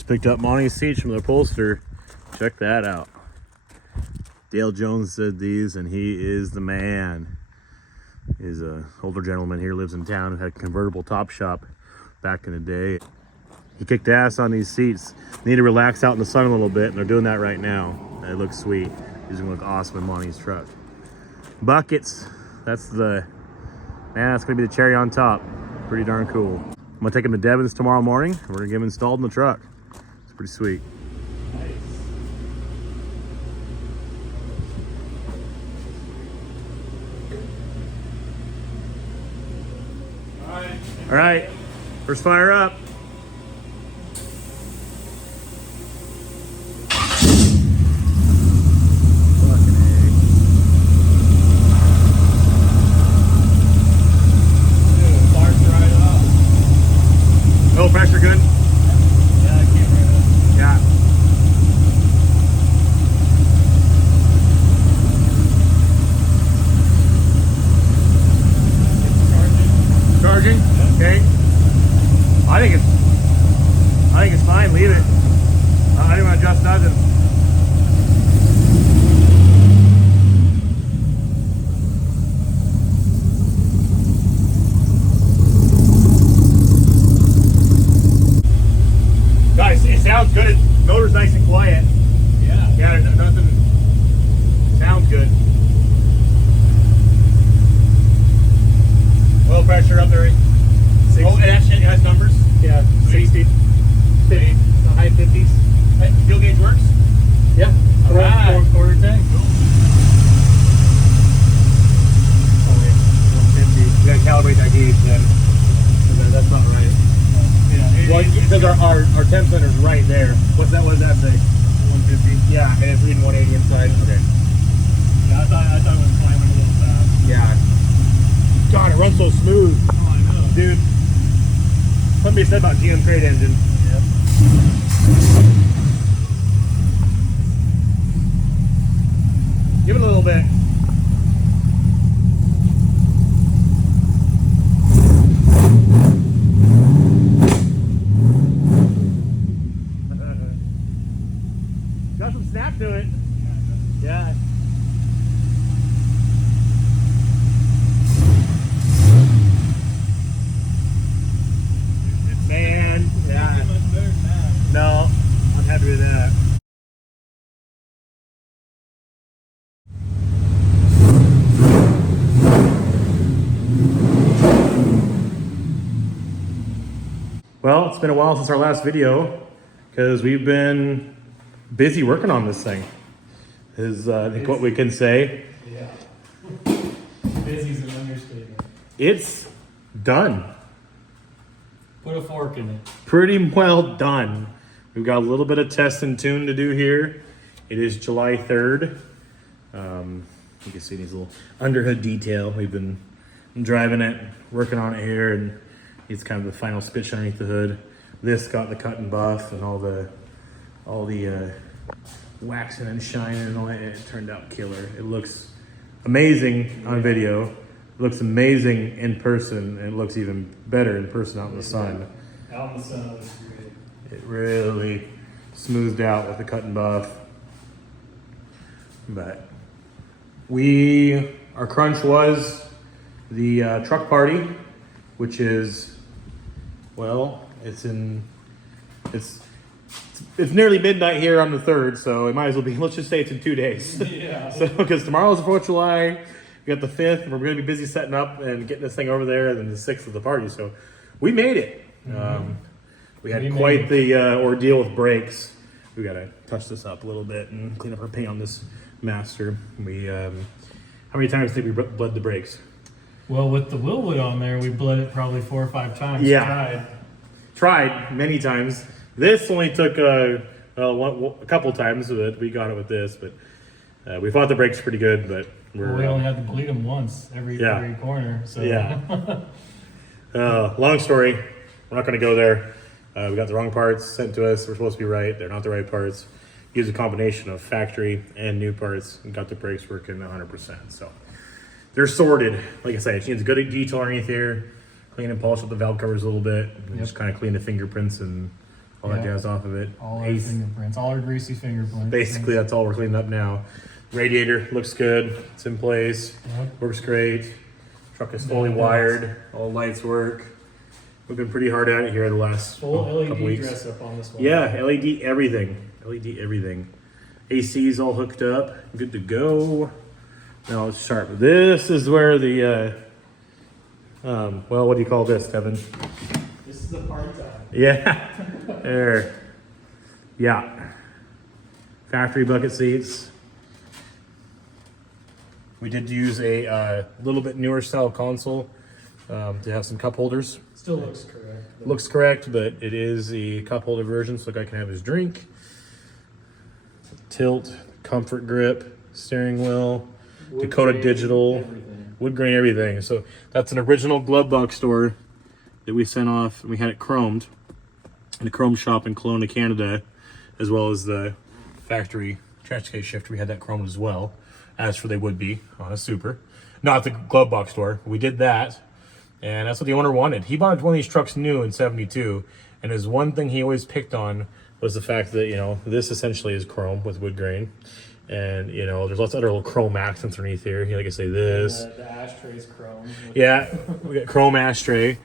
Just picked up Monte's seats from the upholster. Check that out. Dale Jones said these, and he is the man. He's an older gentleman here, lives in town, had a convertible top shop back in the day. He kicked ass on these seats. They need to relax out in the sun a little bit, and they're doing that right now. It looks sweet. These are gonna look awesome in Monte's truck. Buckets. That's gonna be the cherry on top. Pretty darn cool. I'm gonna take him to Devon's tomorrow morning, and we're gonna get him installed in the truck. It's pretty sweet. All right, first fire up. Oil pressure good? Yeah, I came right up. Yeah. It's charging. Charging? Okay. I think it's fine. Leave it. I don't want to adjust nothing. Guys, it sounds good. The motor's nice and quiet. Yeah. Yeah, there's nothing. Sounds good. Oil pressure up there. Oh, it actually has numbers. Yeah, 60, 50, the high 50s. Hey, fuel gauge works? Yeah. All right. Quarter tank. Oh, yeah. 150. We gotta calibrate that gauge then. That's not right. Yeah. Well, because our temp center's right there. What does that say? 150. Yeah, and it's reading 180 inside. Okay. Yeah, I thought it was climbing a little fast. Yeah. God, it runs so smooth. Oh, I know. Dude. Something said about GM crate engine. Yep. Give it a little bit. Got some snap to it. Yeah. Man, yeah. It's much better than that. No, I'm happy with that. Well, it's been a while since our last video because we've been busy working on this thing. Is I think what we can say. Yeah. Busy's an understatement. It's done. Put a fork in it. Pretty well done. We've got a little bit of test and tune to do here. It is July 3rd. You can see these little underhood detail. We've been driving it, working on it here, and it's kind of the final spit underneath the hood. This got the cut and buff and all the waxing and shining and all that. It turned out killer. It looks amazing on video. It looks amazing in person, and it looks even better in person out in the sun. Out in the sun, looks great. It really smoothed out with the cut and buff. But our crunch was the truck party, which is, well, it's nearly midnight here on the 3rd, so it might as well be, let's just say it's in 2 days. Yeah. So, because tomorrow's the 4th of July, we got the 5th, and we're going to be busy setting up and getting this thing over there, and then the 6th of the party. So we made it. We had quite the ordeal with brakes. We got to touch this up a little bit and clean up our paint on this master. We how many times did we bled the brakes? Well, with the Willwood on there, we bled it probably 4 or 5 times. Yeah. Tried many times. This only took a couple times, but we got it with this. But we fought the brakes pretty good. But we only had to bleed them once every corner. So yeah. Long story. We're not going to go there. We got the wrong parts sent to us. We're supposed to be right. They're not the right parts. Use a combination of factory and new parts and got the brakes working 100%. So they're sorted. Like I said, it needs good detail underneath here. Clean and polish up the valve covers a little bit. And just kind of clean the fingerprints and all that jazz off of it. All our fingerprints, all our greasy fingerprints. Basically, that's all we're cleaning up now. Radiator looks good. It's in place. Yep. Works great. Truck is fully wired. All lights work. We've been pretty hard at it here the last full LED couple weeks. dress up on this one. Yeah, LED everything. LED everything. AC's all hooked up. Good to go. Now it's sharp. This is where the well, what do you call this, Devin? This is the party time. Yeah. There. Yeah. Factory bucket seats. We did use a little bit newer style console to have some cup holders. Still looks correct. Looks correct, but it is the cup holder version, so the guy can have his drink. Tilt, comfort grip, steering wheel, Dakota Digital, everything. wood grain, everything. So that's an original glove box store that we sent off, and we had it chromed in a chrome shop in Kelowna, Canada, as well as the factory trash case shifter. We had that chromed as well, as for they would be on a Super. Not the glove box store. We did that, and that's what the owner wanted. He bought one of these trucks new in '72, and his one thing he always picked on was the fact that, you know, this essentially is chrome with wood grain. And, you know, there's lots of other little chrome accents underneath here. You know, like I say, this. The ashtray's chrome. Yeah, we got chrome ashtray.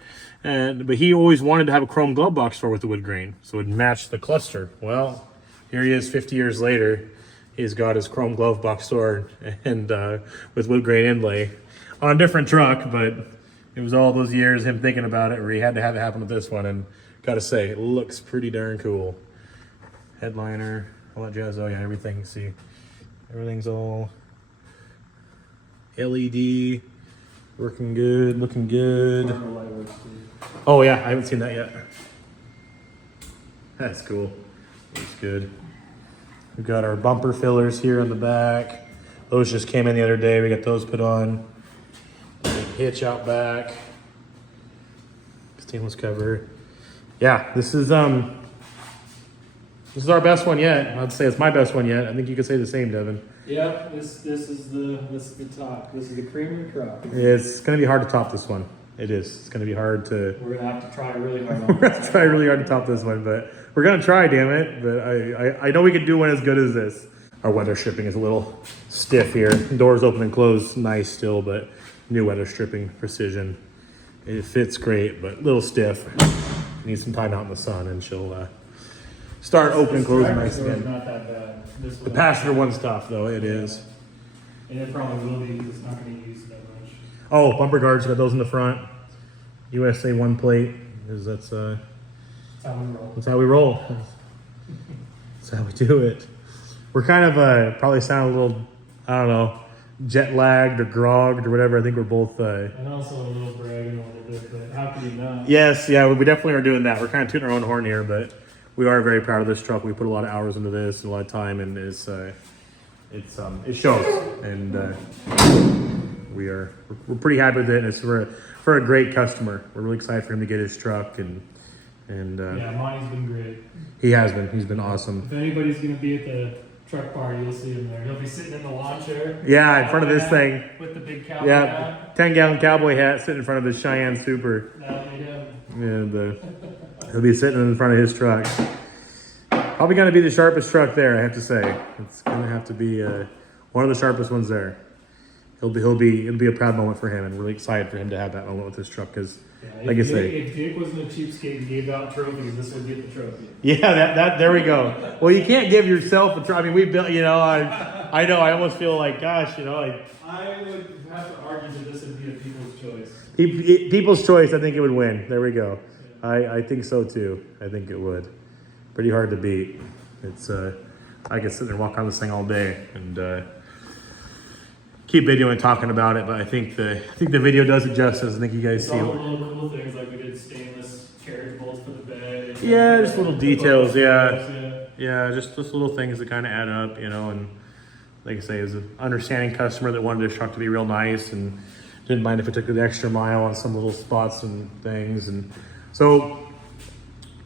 But he always wanted to have a chrome glove box store with the wood grain, so it matched the cluster. Well, here he is 50 years later. He's got his chrome glove box store and with wood grain inlay on a different truck, but it was all those years him thinking about it where he had to have it happen with this one, and gotta say, it looks pretty darn cool. Headliner, all that jazz. Oh yeah, everything. See, everything's all LED, working good, looking good. Oh yeah, I haven't seen that yet. That's cool. Looks good. We've got our bumper fillers here on the back. Those just came in the other day. We got those put on. Hitch out back. Stainless cover. Yeah, this is our best one yet. I'd say it's my best one yet. I think you could say the same, Devin. Yep, this is the top. This is the cream of the crop. It's gonna be hard to top this one. It is. It's gonna be hard to. We're gonna have to try really hard. We're gonna try really hard to top this one, but we're gonna try, damn it. But I know we can do one as good as this. Our weather stripping is a little stiff here. Doors open and close, nice still, but new weather stripping, precision. It fits great, but a little stiff. Needs some time out in the sun, and she'll start open and closing nice again. Not that bad. The passenger one's tough though. It is. And it probably will be. It's not going to use that much. Oh, bumper guards, got those in the front. USA 1 plate, because that's That's how we roll. that's how we roll. That's how we do it. We're kind of probably sound a little, I don't know, jet lagged or grogged or whatever. I think we're both. And also a little bragging a little bit, but how could you not? Yes, yeah, we definitely are doing that. We're kind of tooting our own horn here, but we are very proud of this truck. We put a lot of hours into this and a lot of time, and it shows. And we're pretty happy with it. And it's for a great customer. We're really excited for him to get his truck, and Yeah, Monte's been great. he has been. He's been awesome. If anybody's going to be at the truck party, you'll see him there. He'll be sitting in the lawn chair. Yeah, in front of this thing. With the big cowboy Yeah, hat. 10-gallon cowboy hat sitting in front of his Cheyenne Super. That'll be him. And he'll be sitting in front of his truck. Probably going to be the sharpest truck there, I have to say. It's going to have to be one of the sharpest ones there. It'll be a proud moment for him, and really excited for him to have that moment with this truck, because, like I say, if Jake wasn't a cheapskate and gave out trophies, this would get the trophy. yeah, that there we go. Well, you can't give yourself a trophy. I mean, we built, you know, I know, I almost feel like, gosh, you know, like. I would have to argue that this would be a people's choice. People's choice, I think it would win. There we go. I think so too. I think it would. Pretty hard to beat. It's I could sit there and walk on this thing all day and keep videoing and talking about it, but I think the video does it justice. I think you guys see. All the little cool things, like we did stainless carriage bolts for the bed. Yeah, just little details. Yeah, just little things that kind of add up, you know. And like I say, it was an understanding customer that wanted his truck to be real nice and didn't mind if it took the extra mile on some little spots and things. And so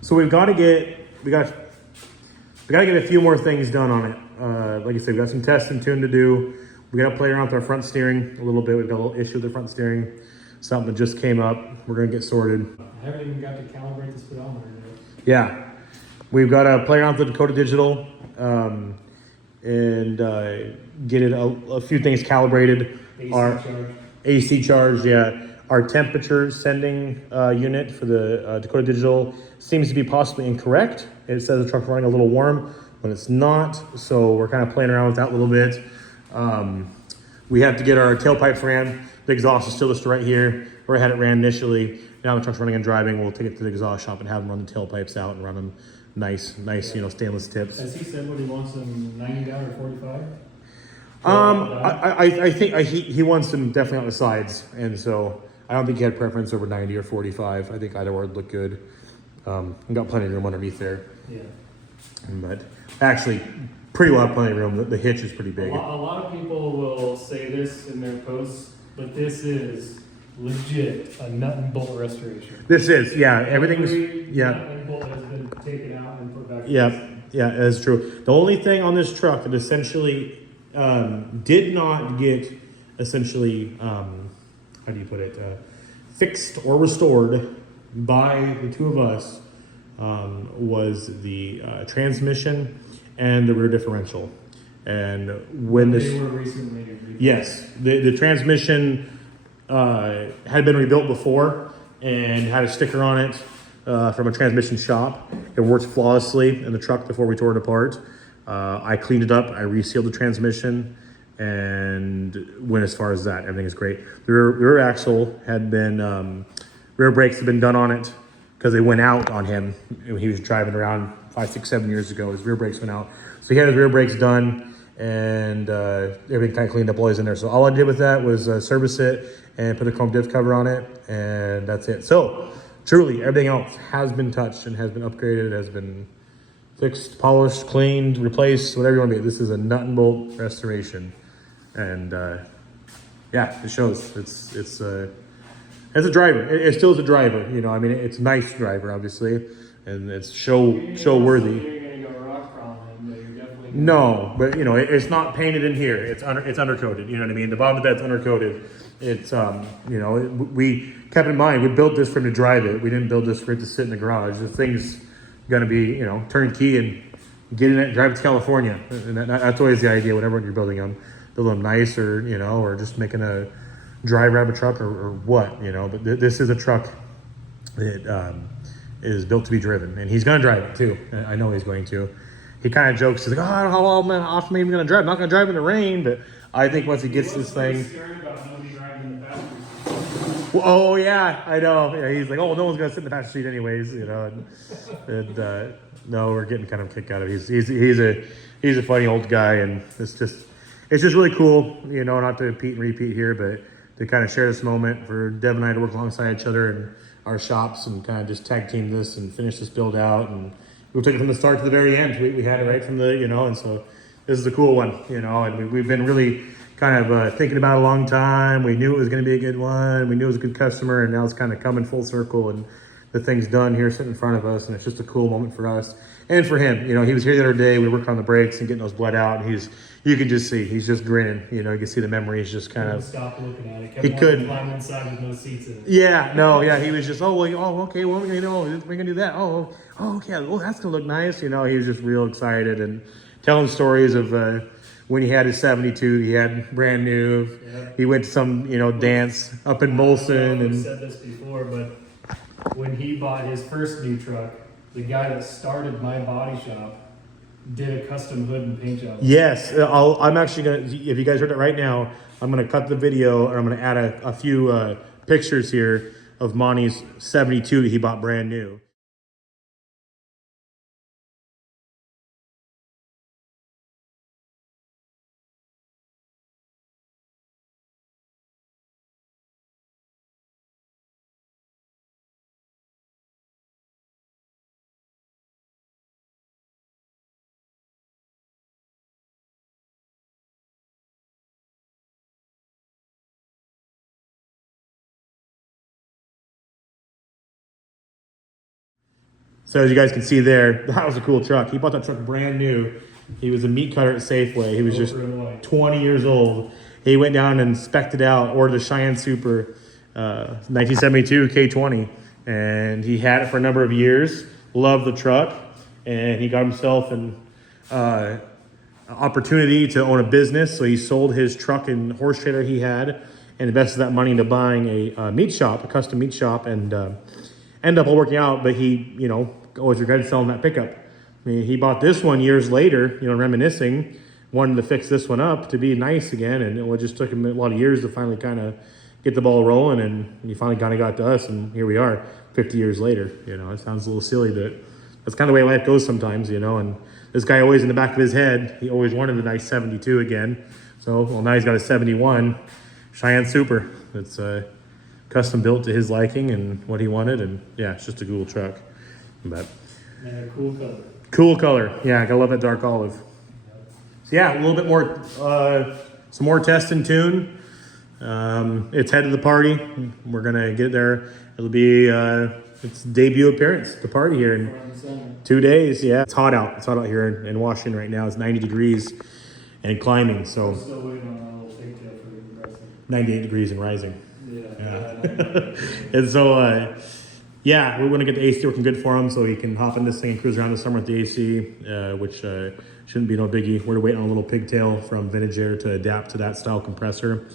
we got to get a few more things done on it. Like I said, we got some tests and tune to do. We got to play around with our front steering a little bit. We've got a little issue with the front steering. Something that just came up. We're going to get sorted. I haven't even got to calibrate the speedometer yet. Yeah. We've got to play around with the Dakota Digital and get it a few things calibrated. AC Our charge. AC charge, yeah. Our temperature sending unit for the Dakota Digital seems to be possibly incorrect. It says the truck's running a little warm when it's not, so we're kind of playing around with that a little bit. We have to get our tailpipes ran. The exhaust is still just right here where I had it ran initially. Now the truck's running and driving. We'll take it to the exhaust shop and have them run the tailpipes out and run them nice, you know, stainless tips. Has he said what he wants them 90 down or 45? I think he wants them definitely on the sides, and so I don't think he had preference over 90 or 45. I think either would look good. We've got plenty of room underneath there. Yeah. But actually, pretty well plenty of room. The hitch is pretty big. A lot of people will say this in their posts, but this is legit a nut and bolt restoration. This is, yeah, everything's, Every yeah. nut and bolt has been taken out and put back. Yeah, yeah, that's true. The only thing on this truck that essentially did not get essentially, how do you put it, fixed or restored by the two of us was the transmission and the rear differential. And when They this, were recently. yes, the transmission had been rebuilt before and had a sticker on it from a transmission shop. It worked flawlessly in the truck before we tore it apart. I cleaned it up, I resealed the transmission, and went as far as that. Everything is great. The rear axle had been, rear brakes had been done on it because they went out on him when he was driving around 5, 6, 7 years ago. His rear brakes went out. So he had his rear brakes done, and everything kind of cleaned up while he was in there. So all I did with that was service it and put a chrome diff cover on it, and that's it. So truly, everything else has been touched and has been upgraded, has been fixed, polished, cleaned, replaced, whatever you want to be. This is a nut and bolt restoration, and yeah, it shows. It's a driver. It still is a driver. You know, I mean, it's a nice driver, obviously, and it's show worthy. You're gonna go rock crawling, but you're definitely. No, but you know, it's not painted in here. It's undercoated. You know what I mean? The bottom of that's undercoated. It's you know, we kept in mind we built this for him to drive it. We didn't build this for it to sit in the garage. The thing's gonna be, you know, turnkey and get in it and drive it to California. And that's always the idea whenever you're building them. Build them nice, or you know, or just making a dry rabbit truck or what, you know. But this is a truck that is built to be driven, and he's gonna drive it too. I know he's going to. He kind of jokes, he's like, "Oh, I don't know how often I'm gonna drive. I'm not gonna drive in the rain." But I think once he gets this thing. Well, oh yeah, I know. Yeah, he's like, "Oh, no one's gonna sit in the passenger seat anyways," you know. And no, we're getting kind of a kick out of it. He's a funny old guy, and it's just really cool, you know, not to repeat here, but to kind of share this moment for Dev and I to work alongside each other in our shops and kind of just tag team this and finish this build out. And we took it from the start to the very end. We had it right from the, you know, and so this is a cool one, you know, and we've been really kind of thinking about it a long time. We knew it was going to be a good one. We knew it was a good customer, and now it's kind of coming full circle, and the thing's done here sitting in front of us, and it's just a cool moment for us and for him. You know, he was here the other day. We worked on the brakes and getting those bled out, and you can just see he's just grinning. You know, you can see the memories just kind of. Stop looking at it. He couldn't. Climb inside with no seats in it. Yeah, no, yeah, he was just, okay, well, you know, we're gonna do that. Oh, okay, oh, that's gonna look nice. You know, he was just real excited and telling stories of when he had his 72, he had brand new. Yeah. He went to some, you know, dance up in Molson, I've and said this before, but when he bought his first new truck, the guy that started my body shop did a custom hood and paint job. yes, I'm actually gonna. If you guys heard it right now, I'm gonna cut the video, or I'm gonna add a few pictures here of Monte's 72 that he bought brand new. So as you guys can see there, that was a cool truck. He bought that truck brand new. He was a meat cutter at Safeway. He was just 20 years old. He went down and spec'd it out, ordered a Cheyenne Super 1972 K20, and he had it for a number of years. Loved the truck, and he got himself an opportunity to own a business. So he sold his truck and horse trailer he had and invested that money into buying a meat shop, a custom meat shop, and ended up all working out. But he, always regretted selling that pickup. I mean, he bought this one years later, reminiscing, wanted to fix this one up to be nice again, and it just took him a lot of years to finally kind of get the ball rolling, and he finally kind of got to us, and here we are 50 years later. It sounds a little silly, but that's kind of the way life goes sometimes, and this guy always in the back of his head, he always wanted a nice 72 again. So, well, now he's got a 71 Cheyenne Super. It's custom built to his liking and what he wanted, and yeah, it's just a cool truck. But And a cool color. cool color. Yeah, I gotta love that dark olive. So yeah, a little bit more, some more test and tune. It's head of the party. We're gonna get there. It'll be its debut appearance at the party here in 2 days. Yeah, it's hot out. It's hot out here in Washington right now. It's 90 degrees and climbing. So Still waiting on a little pigtail for the compressor. 98 degrees and rising. Yeah. And so, yeah, we're gonna get the AC working good for him, so he can hop in this thing and cruise around the summer with the AC, which shouldn't be no biggie. We're waiting on a little pigtail from Vintage Air to adapt to that style compressor,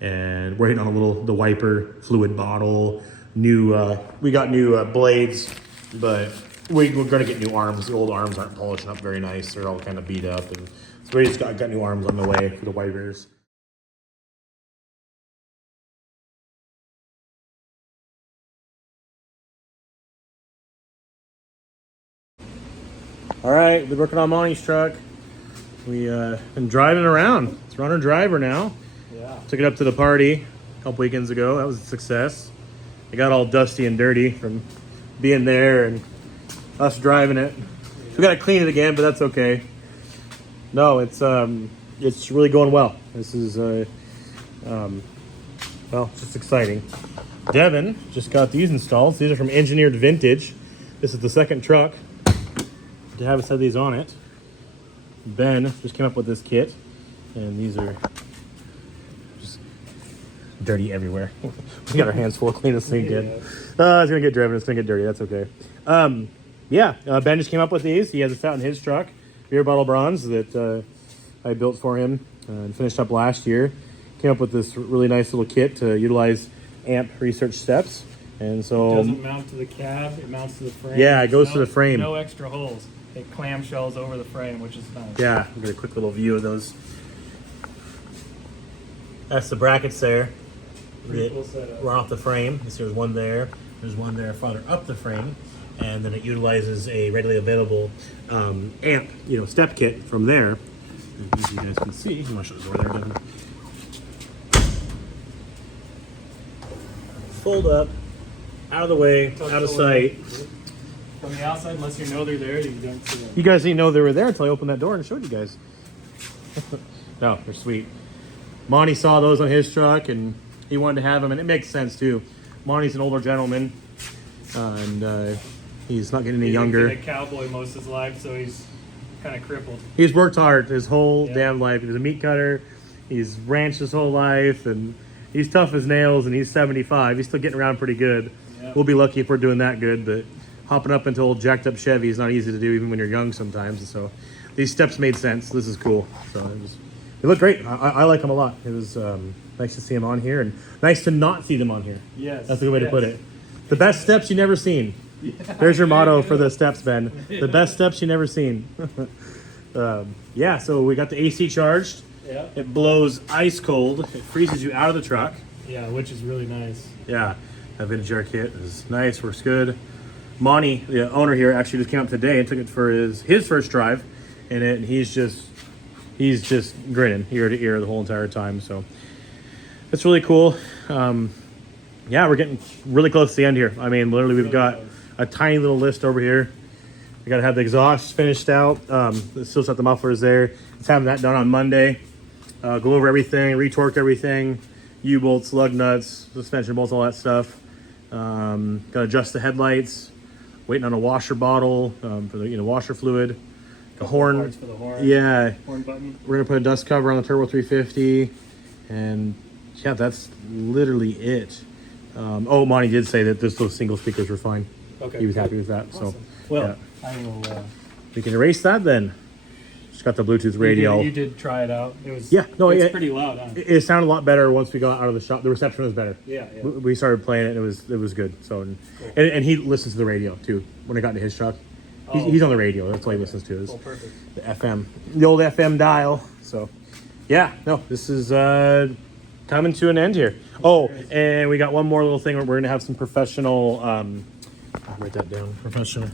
and we're hitting on the wiper fluid bottle. We got new blades, but we're gonna get new arms. The old arms aren't polishing up very nice; they're all kind of beat up, and so we just got new arms on the way for the wipers. All right, been working on Monte's truck. We been driving around. It's runner driver now. Yeah. Took it up to the party a couple weekends ago. That was a success. It got all dusty and dirty from being there and us driving it. We got to clean it again, but that's okay. No, it's really going well. This is well, it's just exciting. Devin just got these installed. These are from Engineered Vintage. This is the second truck to have us have these on it. Ben just came up with this kit, and these are just dirty everywhere. We got our hands full of cleaning this thing again. It's gonna get driven. It's gonna get dirty. That's okay. Yeah, Ben just came up with these. He has this out in his truck, beer bottle bronze that I built for him and finished up last year. Came up with this really nice little kit to utilize amp research steps, and so It doesn't mount to the cab. It mounts to the frame. Yeah, it goes to the frame. No extra holes. It clamshells over the frame, which is nice. Yeah, we'll get a quick little view of those. That's the brackets there. Pretty cool setup. Run off the frame. You see there's one there. There's one there farther up the frame. And then it utilizes a readily available amp, step kit from there. And as you guys can see, you want to show this over there, Devin? Fold up, out of the way, out of sight. From the outside, unless you know they're there, you don't see them. You guys didn't know they were there until I opened that door and showed you guys. No, they're sweet. Monte saw those on his truck and he wanted to have them, and it makes sense too. Monte's an older gentleman, and he's not getting any younger. He's been a cowboy most of his life, so he's kind of crippled. He's worked hard his whole damn life. He was a meat cutter. He's ranched his whole life, and he's tough as nails, and he's 75. He's still getting around pretty good. Yep. We'll be lucky if we're doing that good, but hopping up into old jacked up Chevy is not easy to do even when you're young sometimes. And so these steps made sense. This is cool. So they look great. I like them a lot. It was nice to see them on here, and nice to not see them on here. Yes. That's a good way to put it. The best steps you never seen. Yeah. There's your motto for the steps, Ben. The best steps you never seen. Yeah, so we got the AC charged. Yeah. It blows ice cold. It freezes you out of the truck. Yeah, which is really nice. Yeah, that Vintage Air kit is nice. Works good. Monte, the owner here, actually just came up today and took it for his first drive in it, and he's just grinning ear to ear the whole entire time. So it's really cool. Yeah, we're getting really close to the end here. I mean, literally, we've got a tiny little list over here. We got to have the exhaust finished out. Still set the mufflers there. Let's have that done on Monday. Go over everything, retorque everything, U-bolts, lug nuts, suspension bolts, all that stuff. Got to adjust the headlights. Waiting on a washer bottle for the washer fluid. The horn. Parts for the horn. Yeah. Horn button. We're gonna put a dust cover on the Turbo 350, and yeah, that's literally it. Oh, Monte did say that those single speakers were fine. Okay. He was happy with that. Awesome. So Well, yeah. I will We can erase that then. Just got the Bluetooth radio. You did try it out. It was it's pretty loud, huh? It sounded a lot better once we got out of the shop. The reception was better. Yeah. We started playing it, and it was good. So, and he listens to the radio too. When I got into his truck, he's on the radio. That's what he listens to. Is Perfect. The FM, the old FM dial. So, yeah, no, this is coming to an end here. Oh, and we got one more little thing. We're gonna have some professional. I'll write that down. Professional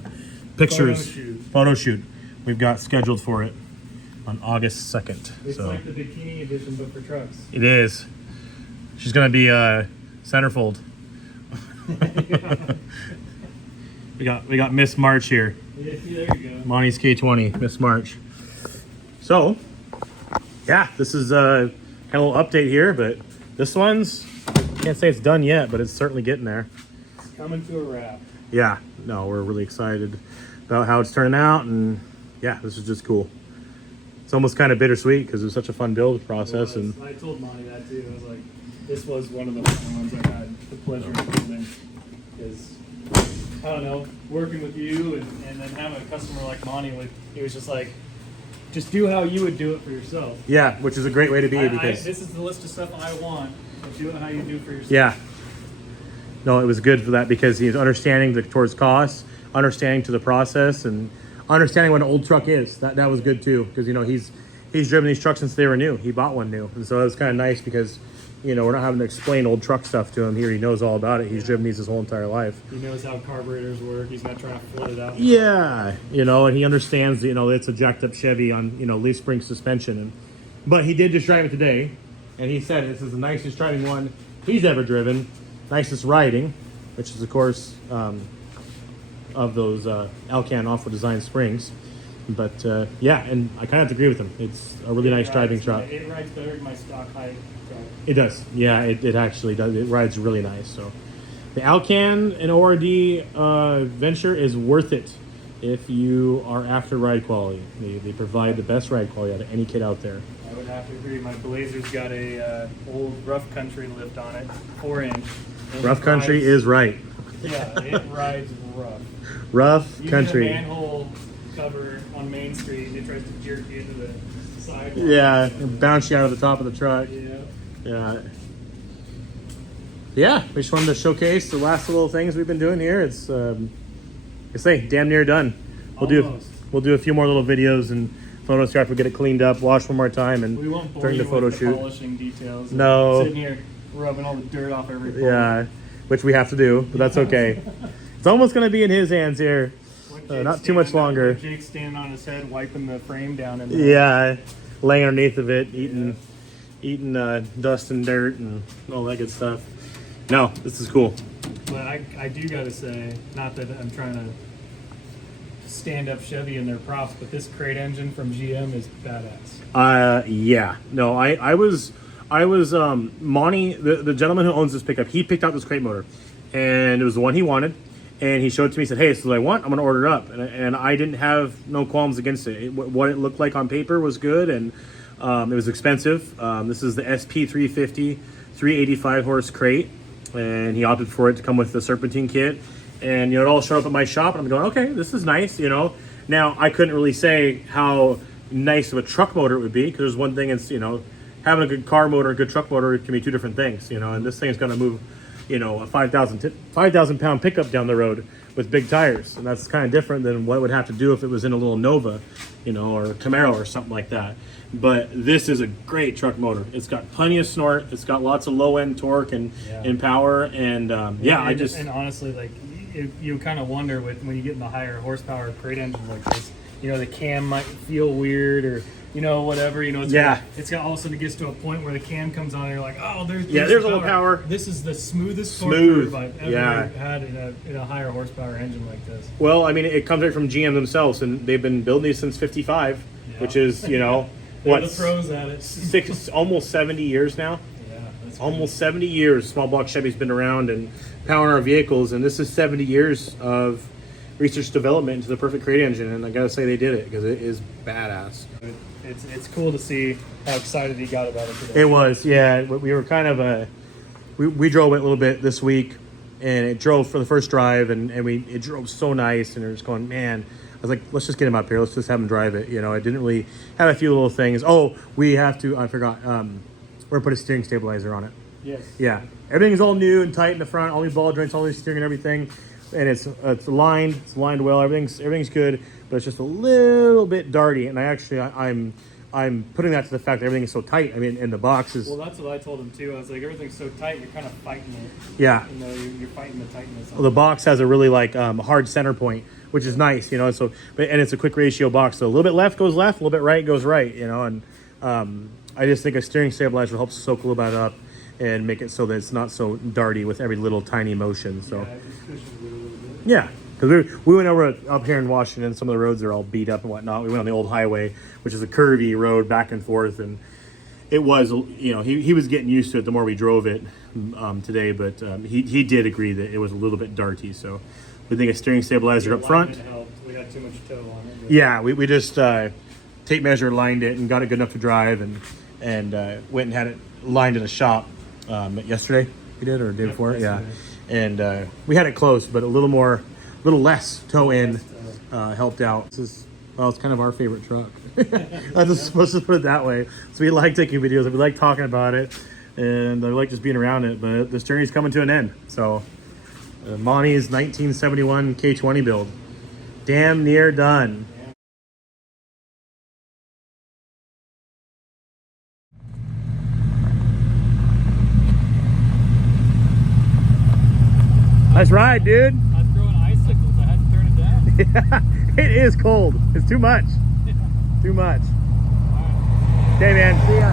pictures, photo shoot. We've got scheduled for it on August 2nd. It's like the bikini edition, but for trucks. It is. She's gonna be centerfold. we got Miss March here. Yeah, there you go. Monte's K20, Miss March. So, yeah, this is kind of a little update here, but this one's, can't say it's done yet, but it's certainly getting there. It's coming to a wrap. Yeah, no, we're really excited about how it's turning out, and yeah, this is just cool. It's almost kind of bittersweet because it was such a fun build process. And I told Monte that too. I was like, this was one of the ones I had the pleasure of building. Because, I don't know, working with you and then having a customer like Monte, it was just like, just do how you would do it for yourself. Yeah, which is a great way to be because this is the list of stuff I want, but do it how you do for yourself. Yeah. No, it was good for that because he's understanding towards costs, understanding to the process, and understanding what an old truck is. That was good too, because he's driven these trucks since they were new. He bought one new, and so it was kind of nice because we're not having to explain old truck stuff to him here. He knows all about it. He's driven these his whole entire life. He knows how carburetors work. He's not trying to flood it out. Yeah, and he understands it's a jacked up Chevy on leaf spring suspension, but he did just drive it today, and he said this is the nicest driving one he's ever driven, nicest riding, which is of course of those Alcan off-road design springs. But yeah, and I kind of have to agree with him. It's a really nice driving truck. It rides better than my stock height truck. It does. Yeah, it actually does. It rides really nice. So the Alcan and ORD venture is worth it if you are after ride quality. They provide the best ride quality out of any kit out there. I would have to agree. My Blazer's got a old rough country lift on it, 4-inch. Rough country is right. Yeah, it rides rough. Rough you country. Get a manhole cover on Main Street, and it tries to jerk you into the sidewalk. Yeah, and bounce you out of the top of the truck. Yeah. Yeah, we just wanted to showcase the last little things we've been doing here. It's I say damn near done. We'll do a few more little videos and photos after we get it cleaned up, wash one more time, and we won't bore during you the photo with shoot. The polishing details. No. Sitting here rubbing all the dirt off every pole. Yeah, which we have to do, but that's okay. It's almost going to be in his hands here. Not too much longer. Jake's standing on his head, wiping the frame down. Yeah, laying underneath of it, eating dust and dirt and all that good stuff. No, this is cool. But I do got to say, not that I'm trying to stand up Chevy in their props, but this crate engine from GM is badass. Yeah. No, I was Monte, the gentleman who owns this pickup, he picked out this crate motor, and it was the one he wanted. And he showed it to me. He said, "Hey, this is what I want. I'm going to order it up." And I didn't have no qualms against it. What it looked like on paper was good, and it was expensive. This is the SP350 385 horse crate, and he opted for it to come with the serpentine kit. And it all showed up at my shop, and I'm going, "Okay, this is nice." Now I couldn't really say how nice of a truck motor it would be because there's one thing it's having a good car motor, a good truck motor can be two different things. And this thing is going to move. A 5,000 pound pickup down the road with big tires, and that's kind of different than what it would have to do if it was in a little Nova, or Camaro or something like that. But this is a great truck motor. It's got plenty of snort. It's got lots of low end torque and power, and and honestly, like you kind of wonder when you get in the higher horsepower crate engines like this, the cam might feel weird or. Whatever, it's got all of a sudden it gets to a point where the cam comes on and you're like, oh, there's a little power. This is the smoothest torque curve I've ever had in a higher horsepower engine like this. Well, I mean, it comes right from GM themselves, and they've been building these since '55, which is, what, the pros at it. Almost 70 years now. Yeah, that's almost 70 years. Small block Chevy's been around and powering our vehicles, and this is 70 years of research development into the perfect crate engine, and I gotta say they did it because it is badass. It's cool to see how excited he got about it today. It was, yeah. We were kind of we drove it a little bit this week, and it drove for the first drive, and it drove so nice, and we're just going, man, was like, let's just get him up here. Let's just have him drive it. You know, I didn't really have a few little things. Oh, we have to, I forgot, we're gonna put a steering stabilizer on it. Yes. Yeah, everything's all new and tight in the front, all these ball joints, all these steering and everything. And it's lined well, everything's good, but it's just a little bit darty. And I'm putting that to the fact that everything is so tight. I mean, in the box is... Well, that's what I told him too. I was like, everything's so tight, you're kind of fighting it. Yeah. You know, you're fighting the tightness. Well, the box has a really hard center point, which is nice, you know. So, and it's a quick ratio box, so a little bit left goes left, a little bit right goes right, you know. And I just think a steering stabilizer helps soak a little bit up and make it so that it's not so darty with every little tiny motion. So, yeah, it just cushions it a little bit. Yeah, because we went over up here in Washington. Some of the roads are all beat up and whatnot. We went on the old highway, which is a curvy road back and forth, and it was, you know, he was getting used to it the more we drove it today. But he did agree that it was a little bit darty. So we think a steering stabilizer up front. Helped. We had too much toe on it. But... Yeah, we just tape measure lined it and got it good enough to drive, and went and had it lined in a shop yesterday. We did, or the day before, yeah. And we had it close, but a little less toe in helped out. It's kind of our favorite truck. I'm just supposed to put it that way. So we like taking videos, and we like talking about it, and I like just being around it. But this journey's coming to an end. So Monte's 1971 K20 build, damn near done. Nice ride, dude. I was throwing icicles. I had to turn it down. Yeah, it is cold. It's too much. Too much. Right. Okay, man. See ya.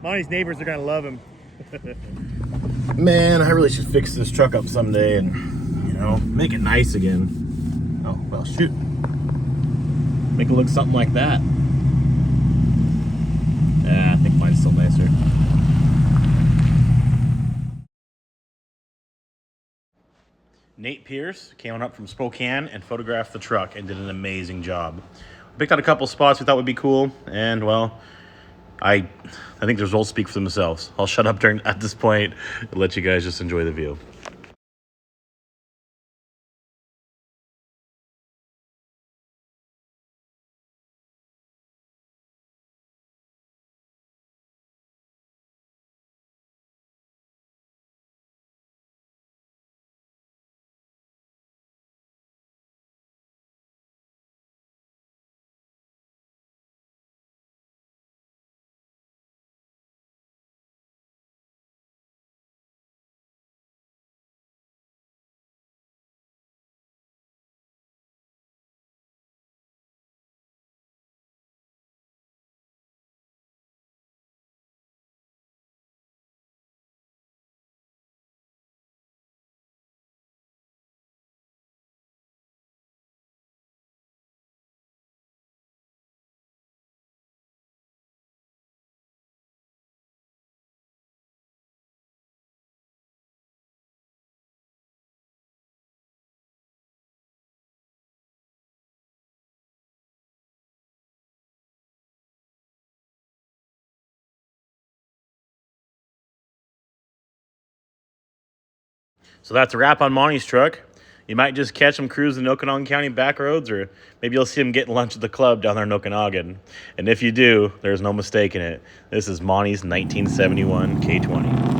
Monte's neighbors are gonna love him. Man, I really should fix this truck up someday and, you know, make it nice again. Oh, well, shoot. Make it look something like that. Yeah, I think mine's still nicer. Nate Pierce came on up from Spokane and photographed the truck and did an amazing job. Picked out a couple spots we thought would be cool, and, well, I think the results speak for themselves. I'll shut up at this point and let you guys just enjoy the view. So that's a wrap on Monte's truck. You might just catch him cruising Okanagan County back roads, or maybe you'll see him getting lunch at the club down there in Okanagan. And if you do, there's no mistaking it. This is Monte's 1971 K20.